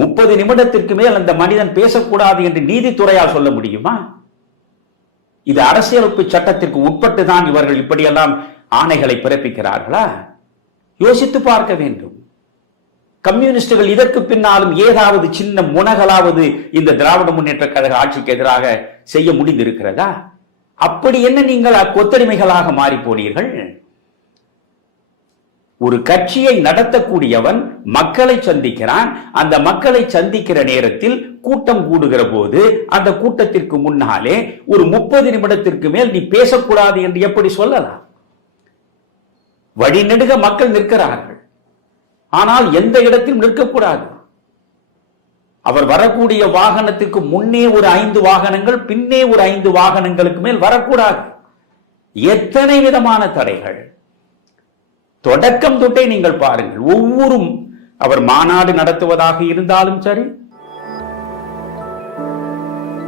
முப்பது நிமிடத்திற்கு மேல் அந்த மனிதன் பேசக்கூடாது என்று நீதித்துறையால் சொல்ல முடியுமா? இது அரசியலமைப்பு சட்டத்திற்கு உட்பட்டு தான் இவர்கள் இப்படியெல்லாம் ஆணைகளை பிறப்பிக்கிறார்களா? யோசித்து பார்க்க வேண்டும். கம்யூனிஸ்டுகள் இதற்கு பின்னாலும் ஏதாவது சின்ன முனகலாவது இந்த திராவிட முன்னேற்ற கழக ஆட்சிக்கு எதிராக செய்ய முடிந்திருக்கிறதா? அப்படி என்ன நீங்கள் கொத்தடிமைகளாக மாறி போனீர்கள்? ஒரு கட்சியை நடத்தக்கூடியவன் மக்களை சந்திக்கிறான். அந்த மக்களை சந்திக்கிற நேரத்தில் கூட்டம் கூடுகிற போது அந்த கூட்டத்திற்கு முன்னாலே ஒரு முப்பது நிமிடத்திற்கு மேல் நீ பேசக்கூடாது என்று எப்படி சொல்லலாம்? வழிநெடுக மக்கள் நிற்கிறார்கள். ஆனால் எந்த இடத்திலும் நிற்கக்கூடாது. அவர் வரக்கூடிய வாகனத்திற்கு முன்னே ஒரு ஐந்து வாகனங்கள் பின்னே ஒரு ஐந்து வாகனங்களுக்கு மேல் வரக்கூடாது. எத்தனை விதமான தடைகள்? தொடக்கம் தொட்டே நீங்கள் பாருங்கள். ஒவ்வொரு அவர் மாநாடு நடத்துவதாக இருந்தாலும் சரி